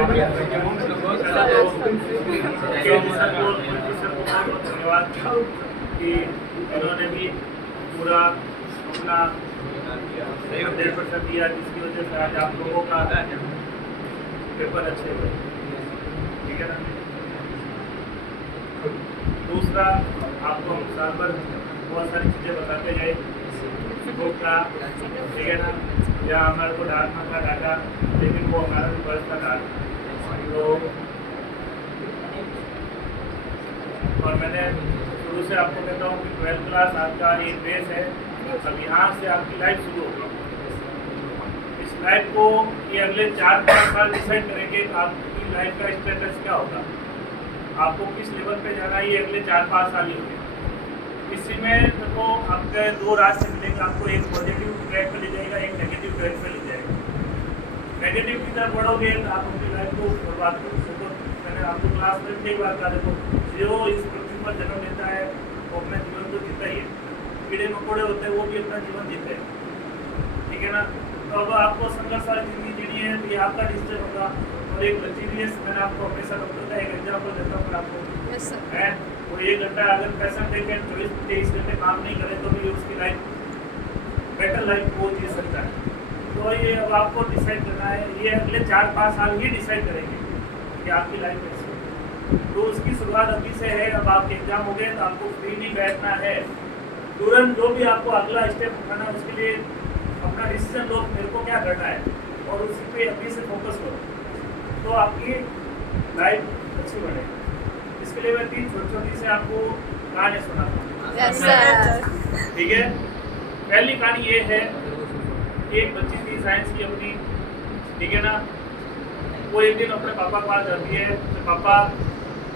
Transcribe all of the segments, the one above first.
धन्यवाद कि इन्होंने भी पूरा अपना 100% दिया, जिसकी वजह से आज आप लोगों का पेपर अच्छे हुए। ठीक है ना। दूसरा, आपको हम साल भर बहुत सारी चीज़ें बताते गए का, ठीक है ना। या हमारे को डांटना था डाटा, लेकिन वो हमारा भी बस था डांट। तो और मैंने शुरू से आपको कहता हूँ कि 12th क्लास आपका एक बेस है। अब यहाँ से आपकी लाइफ शुरू होगी। इस लाइफ को ये अगले 4-5 साल डिसाइड करेंगे कि आपकी लाइफ का स्टेटस क्या होगा, आपको किस लेवल पे जाना है। ये अगले 4-5 साल ही होंगे। इसी में देखो आपके दो रास्ते मिलेंगे आपको, एक पॉजिटिव ट्रैक पे ले जाएगा, एक नेगेटिव ट्रैक पे ले जाएगा। नेगेटिव की तरफ बढ़ोगे तो आप अपनी लाइफ को बर्बाद करोगे। मैंने आपको क्लास में एक बार कहा, देखो जो इस पृथ्वी पर जन्म लेता है वो अपना जीवन तो जीता ही है। कीड़े मकोड़े होते हैं वो भी अपना जीवन जीते हैं। ठीक है ना। तो अब आपको संघर्ष वाली जिंदगी जीनी है तो ये आपका डिसीजन होगा। और एक लचीलीनेस, मैंने आपको हमेशा डॉक्टर का एक एग्जाम्पल देता हूँ आपको है, वो 1 घंटा अगर पैसा देकर 24-23 घंटे काम नहीं करे तो भी उसकी लाइफ बेटर लाइफ वो जी सकता है। तो ये अब आपको डिसाइड करना है, ये अगले 4-5 साल ही डिसाइड करेंगे कि आपकी लाइफ कैसी है। तो उसकी शुरुआत अभी से है। अब आपके एग्जाम हो गए तो आपको फ्री नहीं बैठना है, तुरंत जो भी आपको अगला स्टेप उठाना है उसके लिए अपना डिसीजन लो, मेरे को क्या करना है, और उसी पे अभी से फोकस करो तो आपकी लाइफ अच्छी बनेगी। इसके लिए मैं 3 छोटी से आपको कहानी सुनाता हूँ। ठीक है। पहली कहानी ये है, एक बच्ची थी साइंस की अपनी, ठीक है ना। वो एक दिन अपने पापा के पास जाती है, तो पापा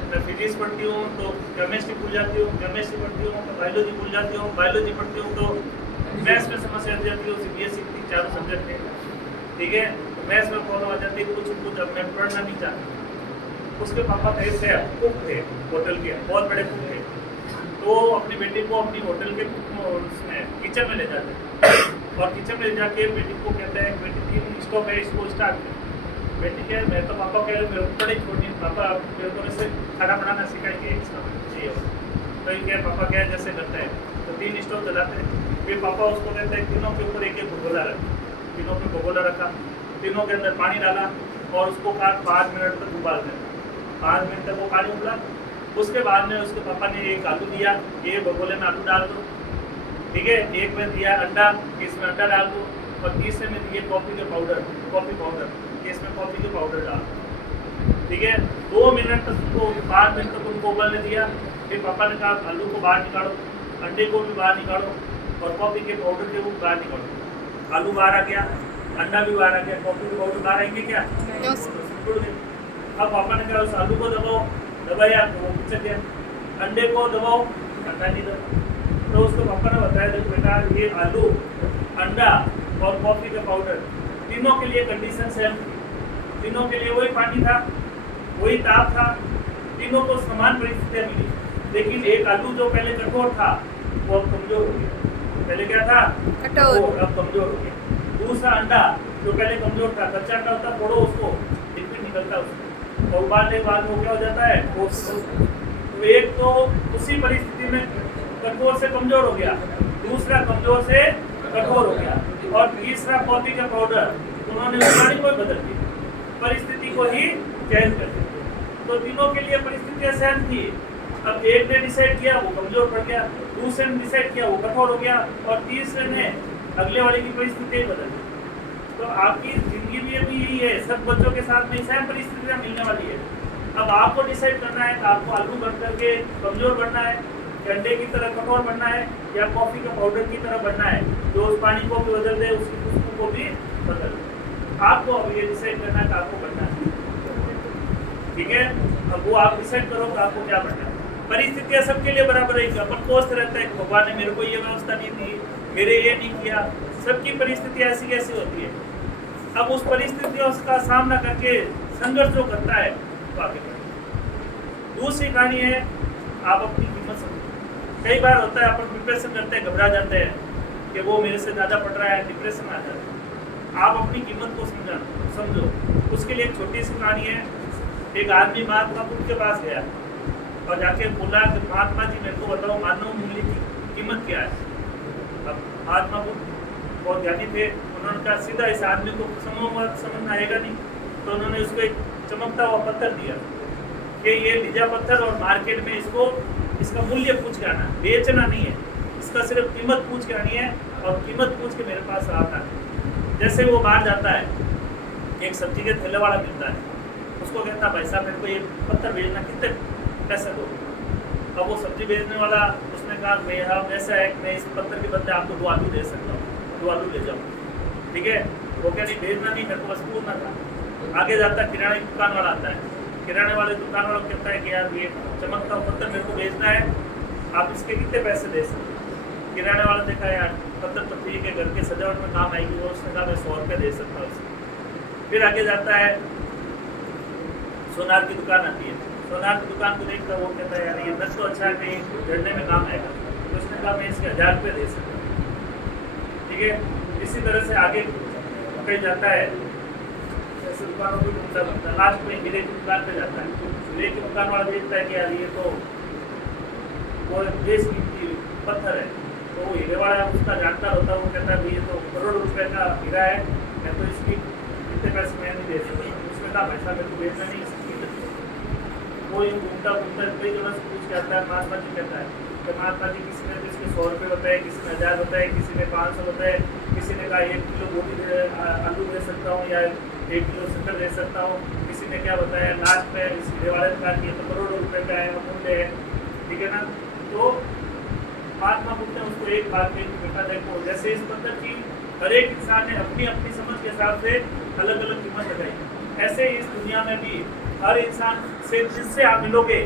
मैं फिजिक्स पढ़ती हूँ तो केमिस्ट्री भूल जाती हूँ, केमिस्ट्री पढ़ती हूँ तो बायोलॉजी भूल जाती हूँ, बायोलॉजी पढ़ती हूँ तो मैथ्स में समस्या आ जाती है। CBSE की 4 सब्जेक्ट है, ठीक है। तो मैथ्स में प्रॉब्लम आ जाती है, कुछ अब मैं पढ़ना नहीं चाहती। उसके पापा थे कुक थे, होटल के बहुत बड़े कुक थे। तो अपनी बेटी को अपनी होटल के किचन में ले जाते हैं और किचन में ले जाके बेटी को कहते हैं बेटी 3 स्टॉप है, इसको स्टार्ट कर। बेटी क्या है, मैं तो पापा कह रहे मेरे को पढ़े छोड़नी, पापा मेरे को ऐसे खाना बनाना सिखाएंगे इसका चाहिए। तो ये क्या पापा क्या जैसे करता है, तो 3 स्टोव जलाते हैं। फिर पापा उसको कहते हैं तीनों के ऊपर एक भगोला रखा, तीनों पे भगोला रखा, तीनों के अंदर पानी डाला और उसको 5 मिनट तक उबाल दें। 5 मिनट तक वो पानी उबला। उसके बाद में उसके पापा ने एक आलू दिया, ये भगोले में आलू डाल दो, ठीक है। एक में दिया अंडा, इसमें अंडा डाल दो, और तीसरे में दिए कॉफ़ी का पाउडर, कॉफ़ी पाउडर, इसमें कॉफ़ी के पाउडर डाल, ठीक है। 2 मिनट तक उनको 5 मिनट तक उनको उबलने दिया। फिर पापा ने कहा आलू को बाहर निकालो, अंडे को भी बाहर निकालो और कॉफ़ी के पाउडर के वो बाहर निकालो। आलू बाहर आ गया, अंडा भी बाहर आ गया, कॉफ़ी के पाउडर बाहर आएंगे क्या? अब पापा ने कहा उस आलू को दबाओ, दबाया तो वो पिचक गया। अंडे को दबाओ, अंडा नहीं दबा। तो उसको पापा ने बताया देखो बेटा ये आलू, अंडा और कॉफ़ी का पाउडर तीनों के लिए कंडीशन सेम थी, तीनों के लिए वही पानी था, वही ताप था, तीनों को समान परिस्थितियाँ मिली। लेकिन एक आलू जो पहले कठोर था वो अब कमजोर हो गया। पहले क्या था? कठोर, अब कमजोर हो गया। दूसरा अंडा जो पहले कमजोर था, कच्चा अंडा होता फोड़ो उसको, लिक्विड निकलता उसको, और उबालने के बाद वो क्या हो जाता है? तो एक तो उसी परिस्थिति में कठोर से कमजोर हो गया, दूसरा कमजोर से कठोर हो गया, और तीसरा कॉफी का पाउडर उन्होंने पानी को बदल दिया, परिस्थिति को ही चेंज कर दिया। तो तीनों के लिए परिस्थितियां सेम थी। अब एक ने डिसाइड किया वो कमजोर पड़ गया, दूसरे ने डिसाइड किया वो कठोर हो गया, और तीसरे ने अगले वाले की परिस्थिति बदल दी। तो आपकी जिंदगी भी अभी यही है, सब बच्चों के साथ में सेम परिस्थितियां मिलने वाली है। अब आपको डिसाइड करना है कि आपको आलू बन करके कमजोर बनना है, अंडे की तरह कठोर बनना है, या कॉफी के पाउडर की तरह बनना है जो उस पानी को भी बदल दे, उसकी खुशबू को भी बदल दे। आपको अब ये डिसाइड करना है कि आपको बनना है, ठीक है। अब वो आप डिसाइड करो कि आपको क्या बनना है। परिस्थितियां सबके लिए बराबर रहेगी। अपन कोस्ट रहता है भगवान ने मेरे को ये व्यवस्था नहीं दी, मेरे ये नहीं किया, सबकी परिस्थितियां ऐसी कैसी होती है। अब उस परिस्थितियों का सामना करके संघर्ष जो करता है तो आगे बढ़े। दूसरी कहानी है आप अपनी कीमत समझो। कई बार होता है अपन प्रिपरेशन करते हैं, घबरा जाते हैं कि वो मेरे से ज़्यादा पढ़ रहा है, डिप्रेशन आ जाता है। आप अपनी कीमत को समझो। उसके लिए एक छोटी सी कहानी है। एक आदमी महात्मा बुद्ध के पास गया और जाके बोला कि महात्मा जी मेरे को बताओ मानव मूल्य की कीमत क्या है। अब महात्मा बुद्ध बहुत ज्ञानी थे, उन्होंने कहा सीधा इस आदमी को समझ आएगा नहीं, तो उन्होंने उसको एक चमकता हुआ पत्थर दिया कि ये लीजा पत्थर और मार्केट में इसका मूल्य पूछ के आना, बेचना नहीं है, इसका सिर्फ कीमत पूछ के आनी है और कीमत पूछ के मेरे पास आता है। जैसे वो बाहर जाता है, एक सब्जी के ठेले वाला मिलता है, उसको कहता भाई साहब मेरे को ये पत्थर बेचना, कितने पैसे दो। अब वो सब्जी बेचने वाला उसने कहा मेरा ऐसा है कि मैं इस पत्थर के बदले आपको 2 आलू दे सकता हूँ, 2 आलू ले जाओ, ठीक है। वो क्या नहीं बेचना नहीं, मेरे को बस पूछना था। आगे जाता है, किराने की दुकान वाला आता है, किराने वाले दुकान वाला कहता है कि यार ये चमकता हुआ पत्थर मेरे को बेचना है, आप इसके कितने पैसे दे सकते। किराने वाला देखा यार पत्थर तो ठीक है, घर के सजावट में काम आएगी, वो उसने कहा मैं 100 रुपये दे सकता हूँ। फिर आगे जाता है, सोनार की दुकान आती है, सोनार की दुकान को देखकर वो कहता है यार ये नट तो अच्छा है, कहीं झड़ने में काम आएगा, तो उसने कहा मैं इसके 1000 रुपये दे सकता हूँ, ठीक है। इसी तरह से आगे कहीं जाता है, ऐसे दुकानों को ढूंढता बनता है, लास्ट में हीरे की दुकान पे जाता है। हीरे की दुकान वाला देखता है कि यार ये तो वो बेशकीमती पत्थर है, तो वो हीरे वाला उसका जानकार होता है, वो कहता है भाई ये तो करोड़ रुपए का हीरा है, मैं तो इसकी इतने पैसे मैं नहीं दे सकता। उसने कहा पैसा मेरे को बेचना नहीं, इसकी वो यूँ घूमता घूमता कई जगह से पूछ के आता है। महात्मा जी कहता है कि महात्मा जी किसी ने तो इसके 100 रुपये बताए, किसी ने 1000 बताए, किसी ने 500 बताए, किसी ने कहा 1 किलो गोभी आलू दे सकता हूँ या 1 किलो शक्कर दे सकता हूँ, किसी ने क्या बताया। लास्ट में इस हीरे वाले ने कहा कि ये तो करोड़ों रुपये का है, अमूल्य है, ठीक है ना। तो महात्मा बुद्ध ने उसको एक बात में बेटा देखो, जैसे इस पत्थर की हर एक इंसान ने अपनी अपनी समझ के हिसाब से अलग अलग कीमत लगाई, ऐसे इस दुनिया में भी हर इंसान से जिससे आप मिलोगे